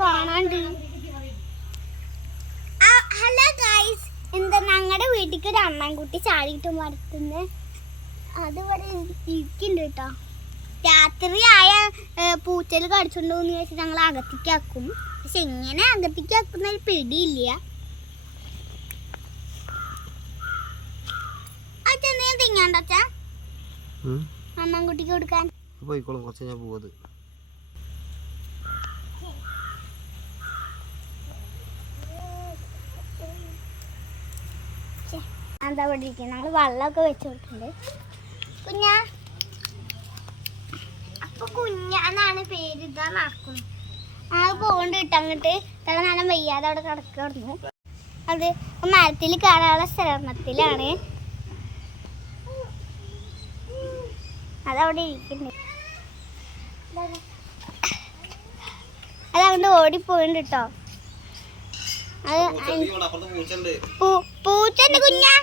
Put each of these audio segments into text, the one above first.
കാണാണ്ട്. Hello guys, എന്താ ഞങ്ങളുടെ വീട്ടിലേക്ക് ഒരു അണ്ണൻകുട്ടി ചാടിയിട്ട് മരത്തുനിന്ന് അതുപോലെ ഇരിക്കുന്നുണ്ട് കേട്ടോ. രാത്രി ആയ പൂച്ചൽ കടിച്ചോണ്ടോന്ന് ചോദിച്ചാൽ ഞങ്ങൾ അകത്തേക്കാക്കും. പക്ഷെ എങ്ങനെ അകത്തേക്കാക്കുന്ന ഒരു പിടിയില്ല. അച്ഛനെയും തിങ്ങാണ്ടോ അച്ഛാ അണ്ണൻകുട്ടിക്ക് കൊടുക്കാൻ? പോയിക്കോളും, കുറച്ച് ഞാൻ പോവത്. എന്താ ഇവിടെ ഇരിക്കുന്നത്? ഞങ്ങൾ വെള്ളമൊക്കെ വെച്ച് കൊടുത്തിട്ടുണ്ട്. കുഞ്ഞാ അപ്പൊ കുഞ്ഞാന്നാണ് പേര്. ഇതാ നടക്കും. ഞങ്ങൾ പോകണ്ട് കിട്ടും അങ്ങോട്ട്. തല നല്ല വയ്യാതെ അവിടെ കിടക്കുന്നു. അത് മരത്തിൽ കാണാനുള്ള ശ്രമത്തിലാണ്. അതവിടെ ഇരിക്കുന്നുണ്ട്. അതവിടെ ഓടിപ്പോയിണ്ട് കേട്ടോ. അത് പൂച്ചണ്ട് കുഞ്ഞാ.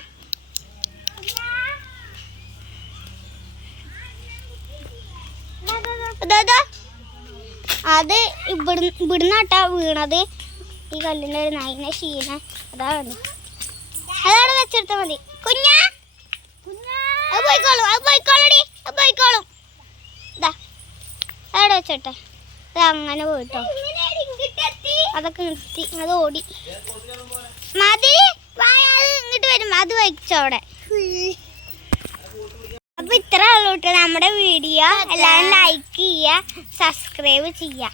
അത് ഇവിടുന്നാട്ടാ വീണത്. ഈ കല്ലിൻ്റെ ഒരു നൈന ക്ഷീണ അതാണ്. അതവിടെ വെച്ചെടുത്താൽ മതി കുഞ്ഞാ. അത് പോയിക്കോളും, അത് പോയിക്കോളടി, അത് പോയിക്കോളും. ഇതാ അവിടെ വെച്ചോട്ടെ. അത് അങ്ങനെ പോയിട്ടോ. അതൊക്കെ നിർത്തി. അത് ഓടി മതി. ഇങ്ങോട്ട് വരും. അത് വയ്ച്ചോ അവിടെ. അപ്പൊ ഇത്ര ഉള്ളൂ കേട്ടോ നമ്മുടെ വീഡിയോ. എല്ലാവരും ലൈക്ക് ചെയ്യുക, സബ്സ്ക്രൈബ് ചെയ്യുക.